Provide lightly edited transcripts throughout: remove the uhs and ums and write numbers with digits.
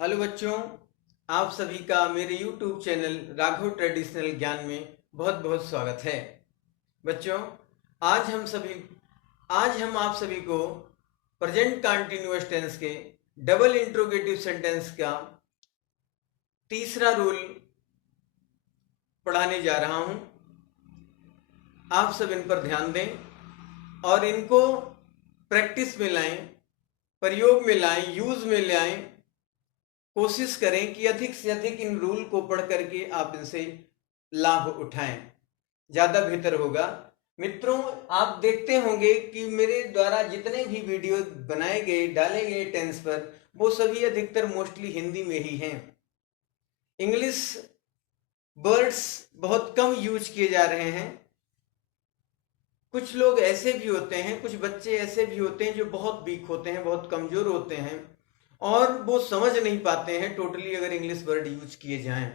Hello बच्चों, आप सभी का मेरे YouTube चैनल राघव ट्रेडिशनल ज्ञान में बहुत बहुत स्वागत है। बच्चों, आज हम आप सभी को प्रेजेंट कंटीन्यूअस टेंस के डबल इंट्रोगेटिव सेंटेंस का तीसरा रूल पढ़ाने जा रहा हूं। आप सब इन पर ध्यान दें और इनको प्रैक्टिस में लाएं, प्रयोग में लाएं, यूज में लाएं। कोशिश करें कि अधिक से अधिक इन रूल को पढ़ करके आप इनसे लाभ उठाएं, ज़्यादा बेहतर होगा। मित्रों, आप देखते होंगे कि मेरे द्वारा जितने भी वीडियो बनाए गए, डाले गए टेंस पर, वो सभी अधिकतर मोस्टली हिंदी में ही हैं। इंग्लिश वर्ड्स बहुत कम यूज किए जा रहे हैं। कुछ लोग ऐसे भी होते हैं, कुछ बच्चे ऐसे भी होते हैं जो बहुत वीक होते हैं, बहुत कमज़ोर होते हैं और वो समझ नहीं पाते हैं टोटली अगर इंग्लिश वर्ड यूज किए जाएं।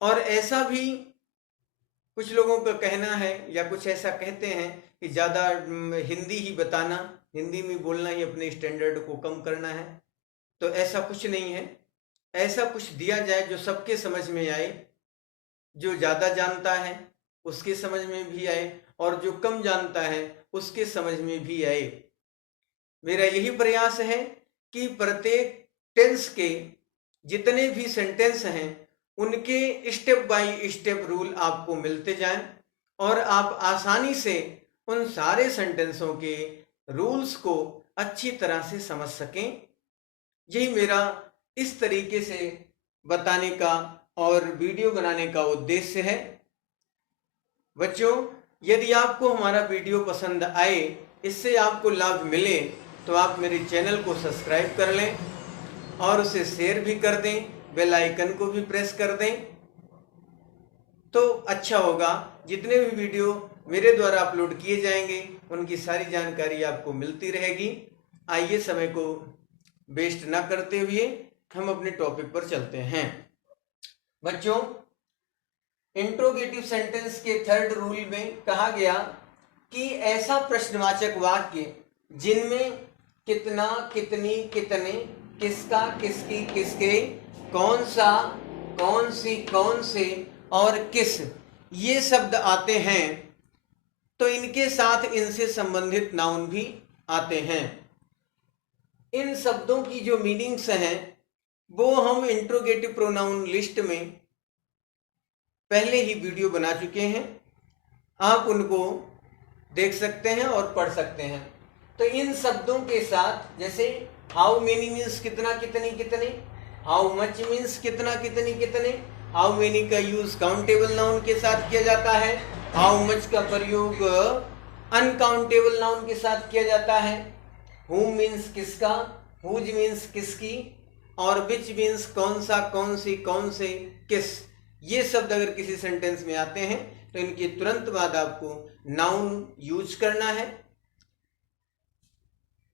और ऐसा भी कुछ लोगों का कहना है या कुछ ऐसा कहते हैं कि ज़्यादा हिंदी ही बताना, हिंदी में बोलना ही अपने स्टैंडर्ड को कम करना है। तो ऐसा कुछ नहीं है। ऐसा कुछ दिया जाए जो सबके समझ में आए, जो ज़्यादा जानता है उसके समझ में भी आए और जो कम जानता है उसके समझ में भी आए। मेरा यही प्रयास है कि प्रत्येक टेंस के जितने भी सेंटेंस हैं उनके स्टेप बाय स्टेप रूल आपको मिलते जाएं और आप आसानी से उन सारे सेंटेंसों के रूल्स को अच्छी तरह से समझ सकें। यही मेरा इस तरीके से बताने का और वीडियो बनाने का उद्देश्य है। बच्चों, यदि आपको हमारा वीडियो पसंद आए, इससे आपको लाभ मिले, तो आप मेरे चैनल को सब्सक्राइब कर लें और उसे शेयर भी कर दें, बेल आइकन को भी प्रेस कर दें तो अच्छा होगा। जितने भी वीडियो मेरे द्वारा अपलोड किए जाएंगे उनकी सारी जानकारी आपको मिलती रहेगी। आइए, समय को वेस्ट ना करते हुए हम अपने टॉपिक पर चलते हैं। बच्चों, इंट्रोगेटिव सेंटेंस के थर्ड रूल में कहा गया कि ऐसा प्रश्नवाचक वाक्य जिनमें कितना, कितनी, कितने, किसका, किसकी, किसके, कौन सा, कौन सी, कौन से और किस, ये शब्द आते हैं तो इनके साथ इनसे संबंधित नाउन भी आते हैं। इन शब्दों की जो मीनिंग्स हैं वो हम इंट्रोगेटिव प्रोनाउन लिस्ट में पहले ही वीडियो बना चुके हैं, आप उनको देख सकते हैं और पढ़ सकते हैं। तो इन शब्दों के साथ, जैसे हाउ मेनी मीन्स कितना, कितनी, कितने, हाउ मच मीन्स कितना, कितनी, कितने, हाउ मेनी का यूज काउंटेबल नाउन के साथ किया जाता है, हाउ मच का प्रयोग अनकाउंटेबल नाउन के साथ किया जाता है, हुम मीन्स किसका, हुज मीन्स किसकी और विच मीन्स कौन सा, कौन सी, कौन से, किस, ये शब्द अगर किसी सेंटेंस में आते हैं तो इनके तुरंत बाद आपको नाउन यूज करना है।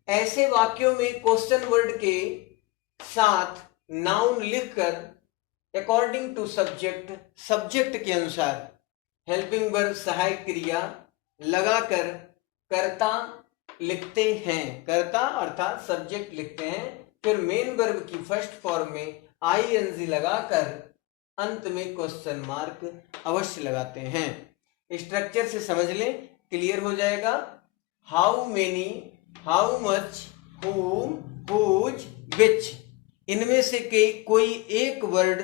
ऐसे वाक्यों में क्वेश्चन वर्ड के साथ नाउन लिखकर अकॉर्डिंग टू सब्जेक्ट, सब्जेक्ट के अनुसार हेल्पिंग वर्ब सहायक क्रिया लगाकर कर्ता लिखते हैं, कर्ता अर्थात सब्जेक्ट लिखते हैं। फिर मेन वर्ब की फर्स्ट फॉर्म में आईएनजी लगाकर अंत में क्वेश्चन मार्क अवश्य लगाते हैं। स्ट्रक्चर से समझ लें, क्लियर हो जाएगा। How many, how much, whom, whose, which, इनमें से कोई एक वर्ड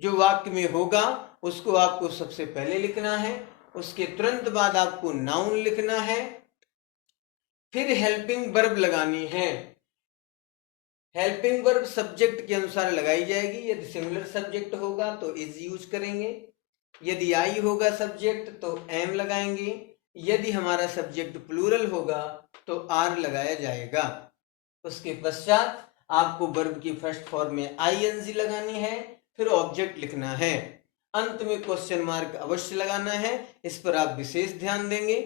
जो वाक्य में होगा उसको आपको सबसे पहले लिखना है, उसके तुरंत बाद आपको नाउन लिखना है, फिर हेल्पिंग वर्ब लगानी है। हेल्पिंग वर्ब सब्जेक्ट के अनुसार लगाई जाएगी। यदि सिमिलर सब्जेक्ट होगा तो इज यूज करेंगे, यदि आई होगा सब्जेक्ट तो एम लगाएंगे, यदि हमारा सब्जेक्ट प्लूरल होगा तो आर लगाया जाएगा। उसके पश्चात आपको वर्ब की फर्स्ट फॉर्म में आईएनजी लगानी है, फिर ऑब्जेक्ट लिखना है, अंत में क्वेश्चन मार्क अवश्य लगाना है। इस पर आप विशेष ध्यान देंगे।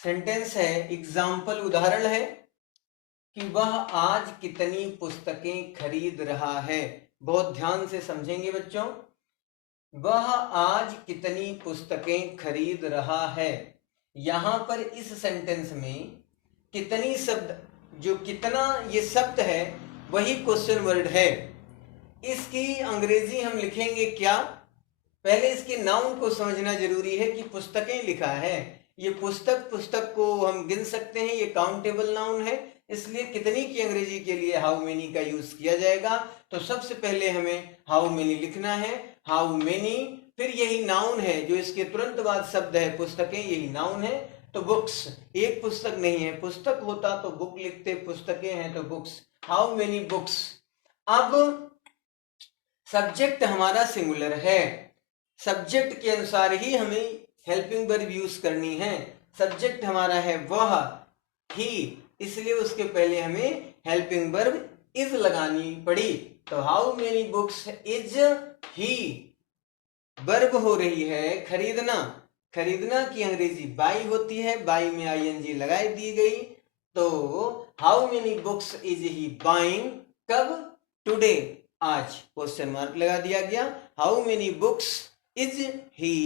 सेंटेंस है, एग्जाम्पल उदाहरण है कि वह आज कितनी पुस्तकें खरीद रहा है। बहुत ध्यान से समझेंगे बच्चों। वह आज कितनी पुस्तकें खरीद रहा है। यहां पर इस सेंटेंस में कितनी शब्द, जो कितना ये शब्द है वही क्वेश्चन वर्ड है। इसकी अंग्रेजी हम लिखेंगे क्या? पहले इसके नाउन को समझना जरूरी है कि पुस्तकें लिखा है। ये पुस्तक को हम गिन सकते हैं, ये काउंटेबल नाउन है, इसलिए कितनी की अंग्रेजी के लिए हाउ मेनी का यूज किया जाएगा। तो सबसे पहले हमें हाउ मेनी लिखना है, हाउ मेनी, फिर यही नाउन है, जो इसके तुरंत बाद शब्द है पुस्तकें, यही नाउन है। तो बुक्स, एक पुस्तक नहीं है, पुस्तक होता तो बुक लिखते, पुस्तकें हैं तो बुक्स। How many books. अब सब्जेक्ट हमारा सिंगुलर है, सब्जेक्ट के अनुसार ही हमें हेल्पिंग वर्ब यूज करनी है। सब्जेक्ट हमारा है वह, ही, इसलिए उसके पहले हमें हेल्पिंग वर्ब इज लगानी पड़ी। तो how many books is he. Verb हो रही है खरीदना, खरीदना की अंग्रेजी बाई होती है, बाई में आईएनजी लगाई दी गई। तो how many books is he buying, कब? टुडे, आज, क्वेश्चन मार्क लगा दिया गया। How many books is he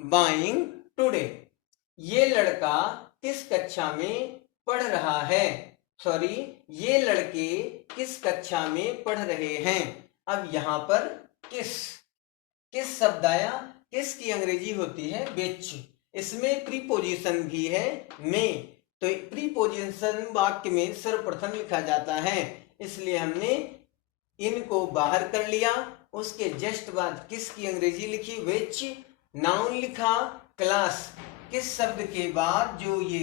buying today. ये लड़का किस कक्षा में पढ़ रहा है? सॉरी, ये लड़के किस कक्षा में पढ़ रहे हैं? अब यहां पर किस किस शब्द आया? किस की अंग्रेजी होती है विच, इसमें प्रीपोजिशन भी है में। तो प्रीपोजिशन वाक्य में सर्वप्रथम लिखा जाता है, इसलिए हमने इनको बाहर कर लिया। उसके जस्ट बाद किस की अंग्रेजी लिखी विच, नाउन लिखा, क्लास, किस शब्द के बाद जो ये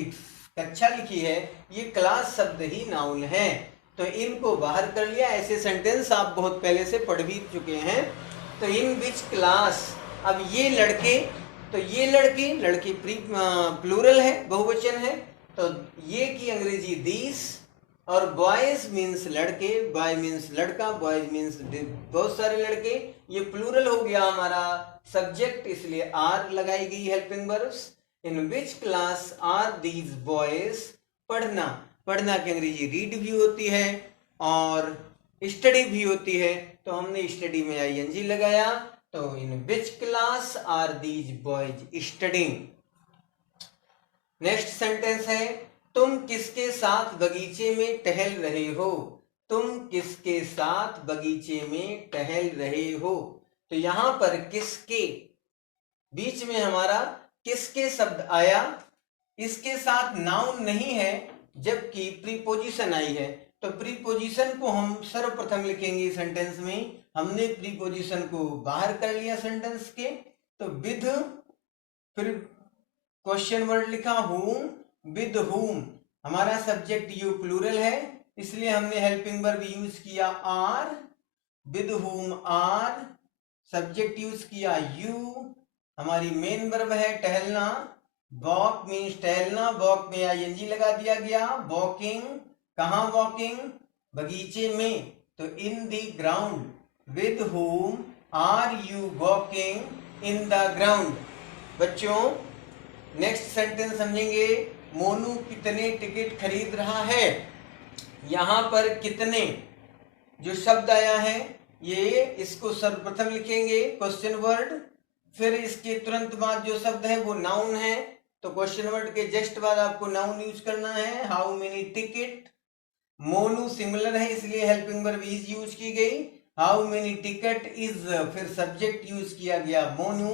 कक्षा लिखी है, ये क्लास शब्द ही नाउन है, तो इनको बाहर कर लिया। ऐसे सेंटेंस आप बहुत पहले से पढ़ भी चुके हैं। तो इन विच क्लास, अब ये लड़के, तो ये लड़के प्लूरल है, बहुवचन है, तो ये की अंग्रेजी दीस, और बॉयज मीन्स लड़के, बॉय मीन्स लड़का, बॉयज मीन्स बहुत सारे लड़के, ये प्लूरल हो गया हमारा सब्जेक्ट, इसलिए आर लगाई गई helping verbs. In which class are these boys, पढ़ना, पढ़ना की अंग्रेजी रीड भी होती है और स्टडी भी होती है, तो हमने स्टडी में आईएनजी लगाया। तो in which class are these boys studying. Next sentence है, तुम किसके साथ बगीचे में टहल रहे हो? तुम किसके साथ बगीचे में टहल रहे हो? तो यहां पर किसके, बीच में हमारा किसके शब्द आया, इसके साथ नाउन नहीं है, जबकि प्रीपोजिशन आई है। तो प्रीपोजिशन को हम सर्वप्रथम लिखेंगे सेंटेंस में, हमने प्रीपोजिशन को बाहर कर लिया सेंटेंस के। तो विद, फिर क्वेश्चन वर्ड लिखा whom, विद whom, हमारा सब्जेक्ट यू प्लूरल है, इसलिए हमने हेल्पिंग वर्ब यूज किया are, with whom are, subject use किया यू, हमारी मेन वर्ब है टहलना, वॉक मीन्स टहलना, वॉक में आईएनजी लगा दिया गया, वॉकिंग, कहाँ वॉकिंग? बगीचे में, तो in the ground, with whom are you walking in the ground. बच्चों नेक्स्ट सेंटेंस समझेंगे, मोनू कितने टिकट खरीद रहा है? यहां पर कितने जो शब्द आया है, ये इसको सर्वप्रथम लिखेंगे क्वेश्चन वर्ड, फिर इसके तुरंत बाद जो शब्द है वो नाउन है, तो क्वेश्चन वर्ड के जस्ट बाद आपको नाउन यूज करना है। How many ticket, Monu singular है इसलिए हेल्पिंग वर्ब इज यूज की गई। हाउ मेनी टिकट इज, फिर सब्जेक्ट यूज किया गया Monu,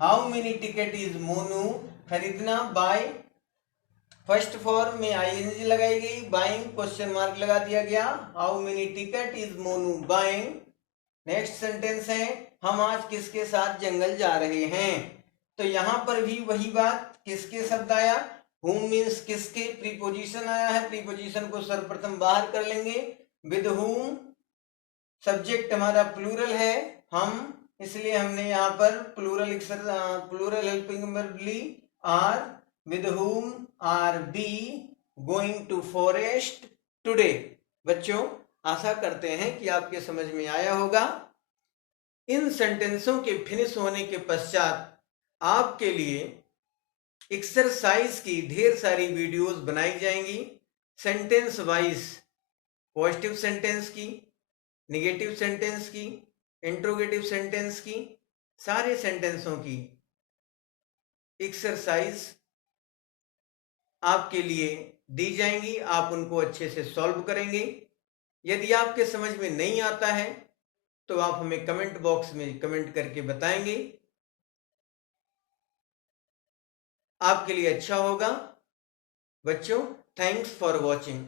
how many ticket is Monu, खरीदना बाय, फर्स्ट फॉर्म में आईएनजी लगाई गई, बाइंग क्वेश्चन मार्क लगा दिया गया, how many ticket is Monu buying. Next sentence है, हम आज किसके साथ जंगल जा रहे हैं? तो यहां पर भी वही बात, किसके शब्द आया, whom मीन्स किसके, प्रीपोजिशन आया है, प्रीपोजिशन को सर्वप्रथम बाहर कर लेंगे, विद whom, सब्जेक्ट हमारा प्लूरल है हम, इसलिए हमने यहाँ पर प्लूरल हेल्पिंग वर्ब ली are, with whom are we going to forest today. बच्चों आशा करते हैं कि आपके समझ में आया होगा। इन सेंटेंसों के फिनिश होने के पश्चात आपके लिए एक्सरसाइज की ढेर सारी वीडियोस बनाई जाएंगी, सेंटेंस वाइज, पॉजिटिव सेंटेंस की, निगेटिव सेंटेंस की, इंट्रोगेटिव सेंटेंस की, सारे सेंटेंसों की एक्सरसाइज आपके लिए दी जाएंगी, आप उनको अच्छे से सॉल्व करेंगे। यदि आपके समझ में नहीं आता है तो आप हमें कमेंट बॉक्स में कमेंट करके बताएंगे, आपके लिए अच्छा होगा। बच्चों, थैंक्स फॉर वॉचिंग।